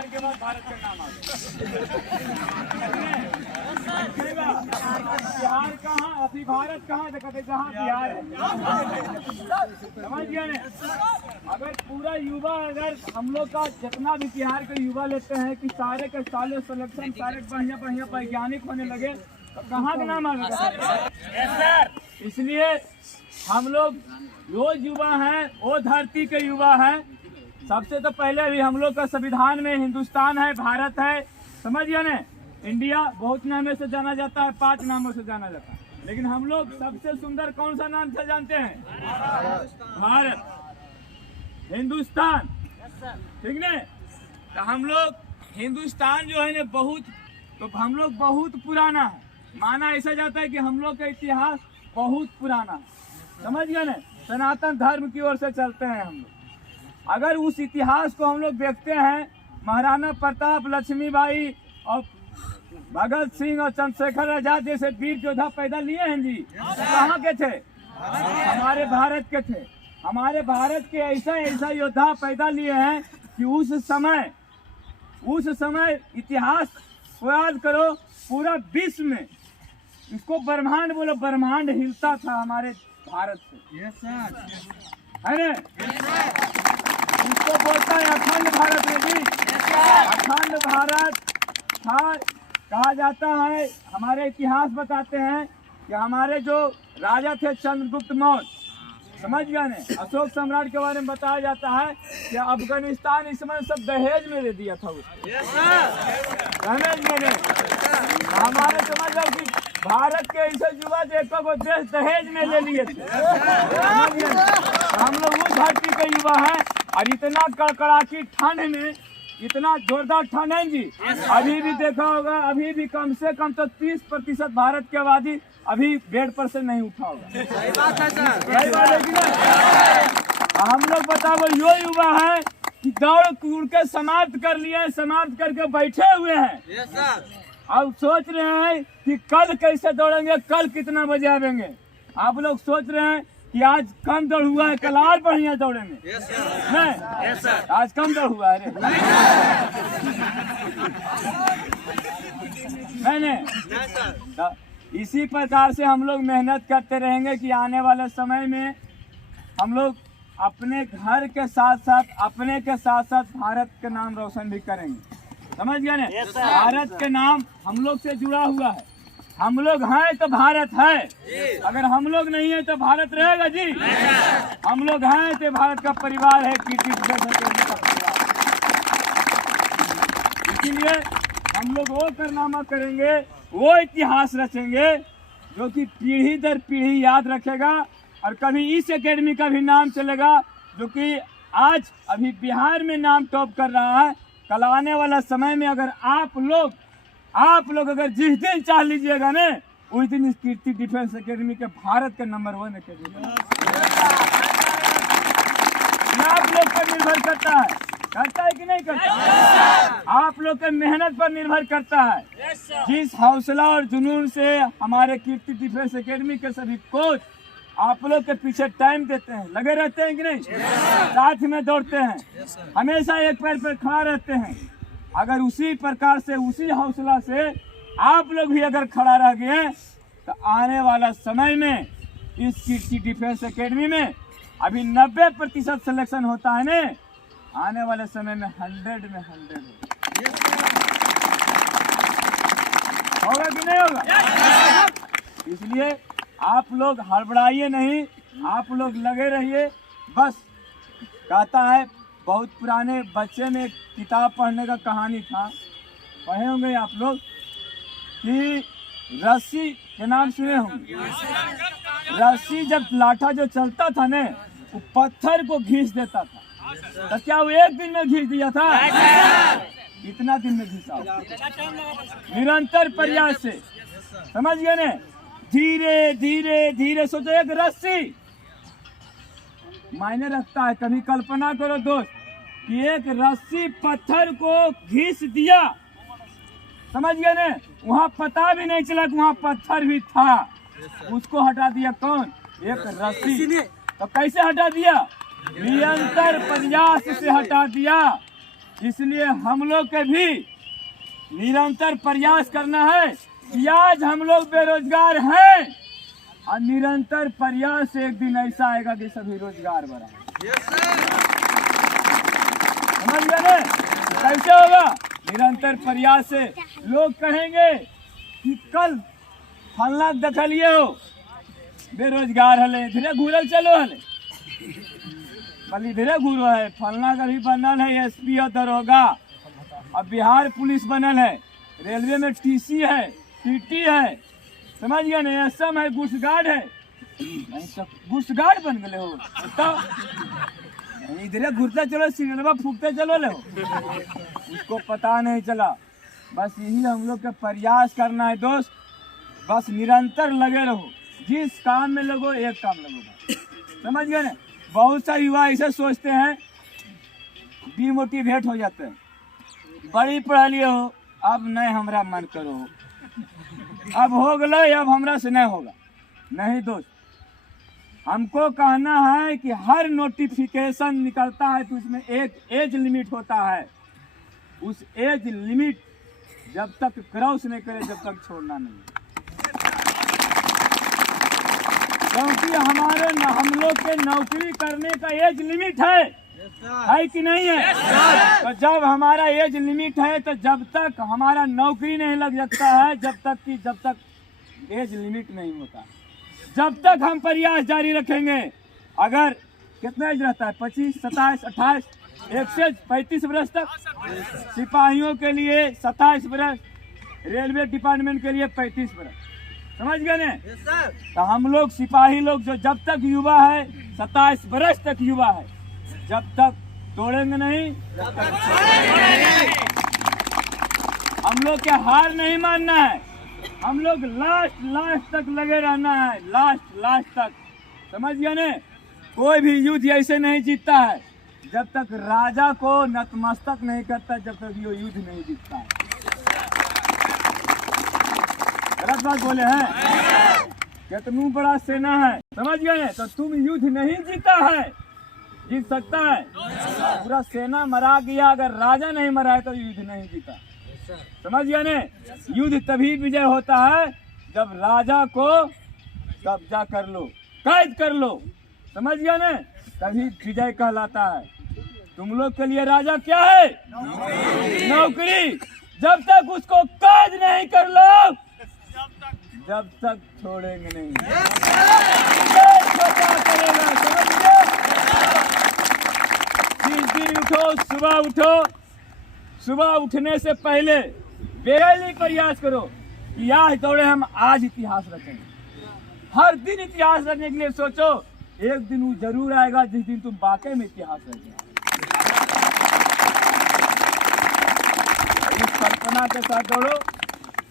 बिहार के बाद भारत का नाम आ गया। बिहार कहाँ अभी भारत कहाँ कहते जहाँ बिहार है, समझ गया ने। अगर पूरा युवा अगर हम लोग का जितना भी बिहार के युवा लेते हैं कि सारे के सारे सिलेक्शन सारे बढ़िया बढ़िया वैज्ञानिक होने लगे तो कहाँ का नाम आ गया। इसलिए हम लोग जो युवा हैं वो धरती के युवा हैं। सबसे तो पहले भी हम लोग का संविधान में हिंदुस्तान है, भारत है, समझ गया ने। इंडिया बहुत नामों से जाना जाता है, 5 नामों से जाना जाता है, लेकिन हम लोग सबसे सुंदर कौन सा नाम से जानते हैं? भारत, हिंदुस्तान, ठीक ने। तो हम लोग हिंदुस्तान जो है ना बहुत, तो हम लोग बहुत पुराना है, माना ऐसा जाता है कि हम लोग का इतिहास बहुत पुराना है, समझ गए ना। सनातन धर्म की ओर से चलते हैं हम लोग। अगर उस इतिहास को हम लोग देखते हैं, महाराणा प्रताप, लक्ष्मीबाई और भगत सिंह और चंद्रशेखर आजाद जैसे वीर योद्धा पैदा लिए हैं जी, कहाँ के थे? हमारे भारत के थे। हमारे भारत के ऐसा ऐसा योद्धा पैदा लिए हैं कि उस समय इतिहास को याद करो, पूरा विश्व में इसको ब्रह्मांड बोलो, ब्रह्मांड हिलता था हमारे भारत से। यस सर, है ना? इसको बोलता है अखंड भारत में भी। अखंड भारत था, कहा जाता है। हमारे इतिहास बताते हैं कि हमारे जो राजा थे चंद्रगुप्त मौर्य, समझ गए ने। अशोक सम्राट के बारे में बताया जाता है कि अफगानिस्तान इस समय सब दहेज में दे दिया था उसको। हमारे समझ लो कि भारत के ऐसे युवा देखो को देश दहेज में ले लिए थे। हम लोग उस धरती के युवा हैं और इतना कड़कड़ाकी ठंड में, इतना जोरदार ठंड है जी। अभी भी देखा होगा, अभी भी कम से कम तो 30% भारत के आबादी अभी बेड पर से नहीं उठा होगा। सही बात है सर, सही बात है कि नहीं? हम लोग बताओ यो युवा है कि दौड़ कूद के समाप्त कर लिए, समाप्त करके बैठे हुए हैं। अब सोच रहे हैं कि कल कैसे दौड़ेंगे, कल कितना बजे आवेंगे। आप लोग सोच रहे हैं कि आज कम दौड़ हुआ है, कल और बढ़िया दौड़ेंगे। नहीं, आज कम दौड़ हुआ है मैंने। इसी प्रकार से हम लोग मेहनत करते रहेंगे कि आने वाले समय में हम लोग अपने घर के साथ साथ भारत के नाम रोशन भी करेंगे, समझ गए ना। भारत के नाम हम लोग से जुड़ा हुआ है। हम लोग हैं तो भारत है, अगर हम लोग नहीं है तो भारत रहेगा जी। हम लोग हैं तो भारत का परिवार है, इसीलिए हम लोग वो कारनामा करेंगे, वो इतिहास रचेंगे जो कि पीढ़ी दर पीढ़ी याद रखेगा। और कभी इस एकेडमी का भी नाम चलेगा जो कि आज अभी बिहार में नाम टॉप कर रहा है। कल आने वाला समय में अगर आप लोग अगर जिस दिन चाह लीजिएगा ना, उस दिन इस कीर्ति डिफेंस एकेडमी के भारत के नंबर 1 एकेडमी आप लोग पर निर्भर करता है कि नहीं करता? आप लोग के मेहनत पर निर्भर करता है। जिस हौसला और जुनून से हमारे कीर्ति डिफेंस एकेडमी के सभी कोच आप लोग के पीछे टाइम देते हैं, लगे रहते हैं कि नहीं? साथ में दौड़ते हैं, हमेशा एक पैर पर खड़ा रहते हैं। अगर उसी प्रकार से, उसी हौसला से आप लोग भी अगर खड़ा रह गए तो आने वाला समय में इस कीर्ति डिफेंस एकेडमी में अभी 90% सिलेक्शन होता है ना, आने वाले समय में 100 में 100 होगा कि नहीं होगा? इसलिए आप लोग हड़बड़ाइए नहीं, आप लोग लगे रहिए। बस कहता है, बहुत पुराने बच्चे में किताब पढ़ने का कहानी था, पढ़े होंगे आप लोग कि रस्सी के नाम सुने होंगे। रस्सी जब लाठा जो चलता था ने, वो पत्थर को घींच देता था। तो क्या वो एक दिन में घींच दिया था? कितना दिन में घींचा? निरंतर प्रयास से, समझ गए ने। धीरे धीरे धीरे सोचो, एक रस्सी मायने रखता है। कभी कल्पना करो दोस्त कि एक रस्सी पत्थर को घींच दिया, समझ गए ने। वहाँ पता भी नहीं चला कि वहाँ पत्थर भी था। उसको हटा दिया कौन? एक रस्सी। तो कैसे हटा दिया? निरंतर प्रयास से हटा दिया। इसलिए हम लोग के भी निरंतर प्रयास करना है कि आज हम लोग बेरोजगार हैं और निरंतर प्रयास से एक दिन ऐसा आएगा कि सभी रोजगार बढ़ाएंगे। समझ गए? कैसे होगा? निरंतर प्रयास से लोग कहेंगे कि कल फलना देखलिए हो बेरोजगार हले, धीरे घूरल चलो हले, कल धीरे घूरो है, फलना का भी बनल है एसपी और दरोगा, अब बिहार पुलिस बनल है, रेलवे में टीसी है, टीटी है, समझ गए ना, एसएम है, गुड्स गार्ड है, नहीं तो गुड्स गार्ड बन गए हो तो इधर घूरते चलो, सिगरेट फूकते चलो ले, उसको पता नहीं चला। बस यही हम लोग का प्रयास करना है दोस्त, बस निरंतर लगे रहो, जिस काम में लगो एक काम लगो, समझ गए ना। बहुत सारे युवा ऐसे सोचते हैं, डिमोटिवेट हो जाते हैं, बड़ी पढ़ा लिए हो, अब नहीं हमरा मन करो, अब हो गए, अब हमरा से नहीं होगा। नहीं दोस्त, हमको कहना है कि हर नोटिफिकेशन निकलता है तो उसमें एक एज लिमिट होता है, उस एज लिमिट जब तक क्रॉस नहीं करे जब तक छोड़ना नहीं, क्योंकि हम लोग के नौकरी करने का एज लिमिट है कि नहीं है? तो जब हमारा एज लिमिट है तो जब तक हमारा नौकरी नहीं लग सकता है, जब तक एज लिमिट नहीं होता, जब तक हम प्रयास जारी रखेंगे। अगर कितना एज रहता है? 25, 27, 28, 1 से 35 वर्ष तक, सिपाहियों के लिए 27 वर्ष, रेलवे डिपार्टमेंट के लिए 35 वर्ष, समझ गए ना? तो हम लोग सिपाही लोग जो जब तक युवा है, 27 वर्ष तक युवा है, जब तक तोड़ेंगे नहीं, जब तक हम लोग के हार नहीं मानना है, हम लोग लास्ट तक लगे रहना है, लास्ट तक, समझ गए ना? कोई भी युद्ध ऐसे नहीं जीतता है जब तक राजा को नतमस्तक नहीं करता, जब तक ये युद्ध नहीं जीतता है। गलत बात बोले हैं? कितना बड़ा सेना है, समझ गए? तो तुम युद्ध नहीं जीता है, जीत सकता है, पूरा सेना मरा गया, अगर राजा नहीं मरा है तो युद्ध नहीं जीता, समझ गया ने? युद्ध तभी विजय होता है जब राजा को कब्जा कर लो, कैद कर लो, समझ गया ने? तभी विजय कहलाता है। तुम लोग के लिए राजा क्या है? नौकरी। जब तक उसको कैद नहीं कर लो, जब तक छोड़ेंगे नहीं, करेगा, समझ गए? जिस दिन उठो, सुबह उठने से पहले बेरहली प्रयास करो कि आज दौड़े हम आज इतिहास रखेंगे। हर दिन इतिहास रखने के लिए सोचो, एक दिन वो जरूर आएगा जिस दिन तुम वाकई में इतिहास रखेंगे। इस कल्पना के साथ दौड़ो।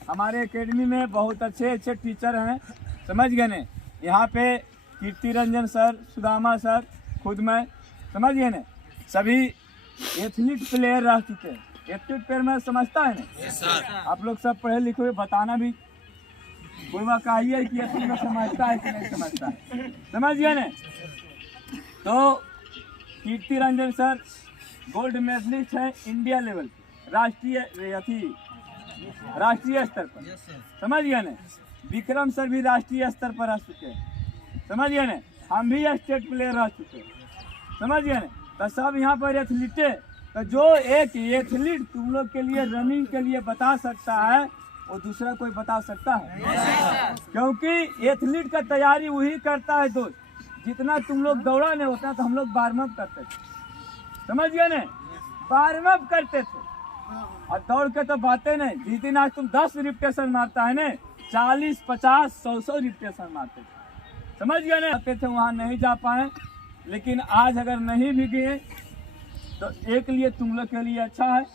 हमारे एकेडमी में बहुत अच्छे टीचर हैं, समझ गए ने? यहाँ पे कीर्ति रंजन सर, सुदामा सर, खुद मैं, समझ गए ने? सभी एथलीट प्लेयर रह चुके हैं। एथलीट प्लेयर में समझता है ना? आप लोग सब पढ़े लिखे हुए, बताना भी कोई बात कहिए कि एथलीट में समझता है कि नहीं समझता है, समझ गए ना? तो कीर्ति रंजन सर गोल्ड मेडलिस्ट है इंडिया लेवल, राष्ट्रीय स्तर पर, समझ गए ना? विक्रम सर भी राष्ट्रीय स्तर पर रह चुके हैं, समझ गए ना? हम भी स्टेट प्लेयर रह चुके हैं, समझ गए ना? तो सब यहाँ पर एथलीट है। तो जो एक एथलीट तुम लोग के लिए रनिंग के लिए बता सकता है, वो दूसरा कोई बता सकता है? क्योंकि एथलीट का तैयारी वही करता है दोस्त, जितना तुम लोग दौड़ा नहीं होता तो हम लोग वार्म अप करते थे, समझ गए ना? वार्म अप करते थे और दौड़ के तो बातें नहीं। जिस दिन आज तुम 10 रिपीटेशन मारता है ना, 40, 50, 100 रिपीटेशन मारते थे, समझ गए ना? आते थे वहाँ नहीं जा पाए, लेकिन आज अगर नहीं भी गए तो एक लिए तुम लोग के लिए अच्छा है।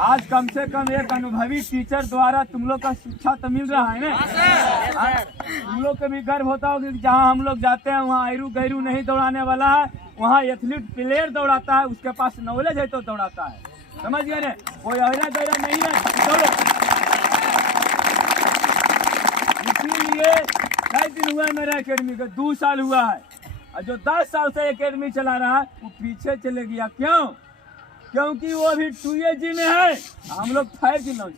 आज कम से कम एक अनुभवी टीचर द्वारा तुम लोग का शिक्षा तो मिल रहा है ना? तुम लोग को भी गर्व होता होगा कि जहाँ हम लोग जाते हैं वहाँ आयरू गैरू नहीं दौड़ाने वाला है, वहाँ एथलीट प्लेयर दौड़ाता है, उसके पास नॉलेज है तो दौड़ाता है, समझ गए ना? कोई अहिरा गैरा नहीं है, दौड़ो। इसीलिए कई दिन हुआ मेरा एकेडमी का, 2 साल हुआ है, और जो 10 साल से एकेडमी चला रहा है वो पीछे चले गया। क्यों? क्योंकि वो अभी 2AG में है, हम लोग 5G में। हम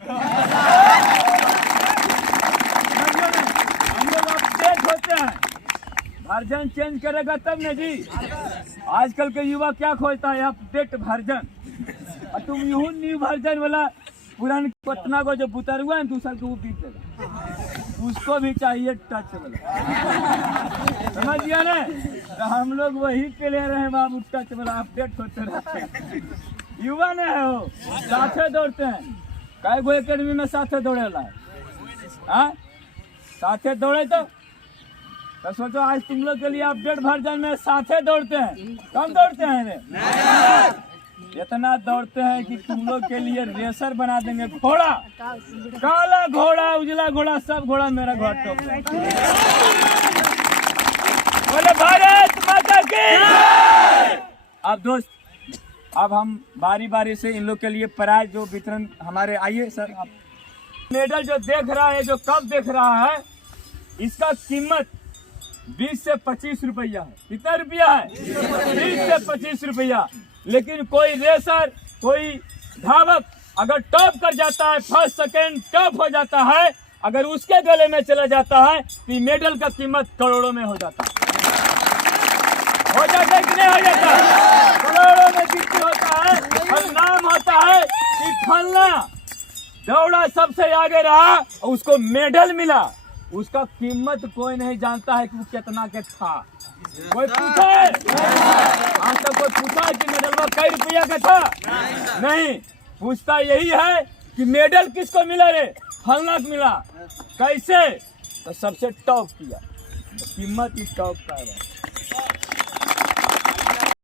लोग अपडेट होते हैं, वर्जन चेंज करेगा तब न जी। आजकल के युवा क्या खोजता है? Update version. और तुम यूं न्यू वर्जन वाला पुरान पटना को जो बुतर हुआ है 2 साल को वो बीत देगा, उसको भी चाहिए टच वाला। समझ गया ना? तो हम लोग वही के ले रहे हैं बाबू, टच वाला अपडेट होते रहते हैं। युवा ने है वो, साथे दौड़ते हैं। कई गो एकेडमी में साथे दौड़े वाला है, हाँ? साथे दौड़े तो सोचो आज तुम लोग के लिए अपडेट वर्जन में साथे दौड़ते हैं। कम दौड़ते हैं, इतना दौड़ते हैं कि तुम लोग के लिए रेसर बना देंगे। घोड़ा, काला घोड़ा, उजला घोड़ा, सब घोड़ा मेरा घोड़ा टॉप है। बोले भारत माता की। अब दोस्त, अब हम बारी बारी से इन लोग के लिए प्राइज जो वितरण हमारे, आइए सर। आप मेडल जो देख रहा है, जो कप देख रहा है, इसका कीमत 20 से 25 रुपया है। कितना रुपया है? 20 से 25 रुपया। लेकिन कोई रेसर, कोई धावक अगर टॉप कर जाता है, फर्स्ट सेकेंड टॉप हो जाता है, अगर उसके गले में चला जाता है तो मेडल का कीमत करोड़ों में हो जाता है। हो जाता है कि नहीं हो जाता? करोड़ों में बिक्री होता है। और नाम होता है कि फलना दौड़ा सबसे आगे रहा और उसको मेडल मिला। उसका कीमत कोई नहीं जानता है कि वो कितना के था। कोई पूछा है? आज तक कोई पूछा है कि मेडल कई रुपया का था? नहीं, पूछता यही है कि मेडल किसको मिला रे? फलना को मिला। कैसे? तो सबसे टॉप किया, तो कीमत इस टॉप का है।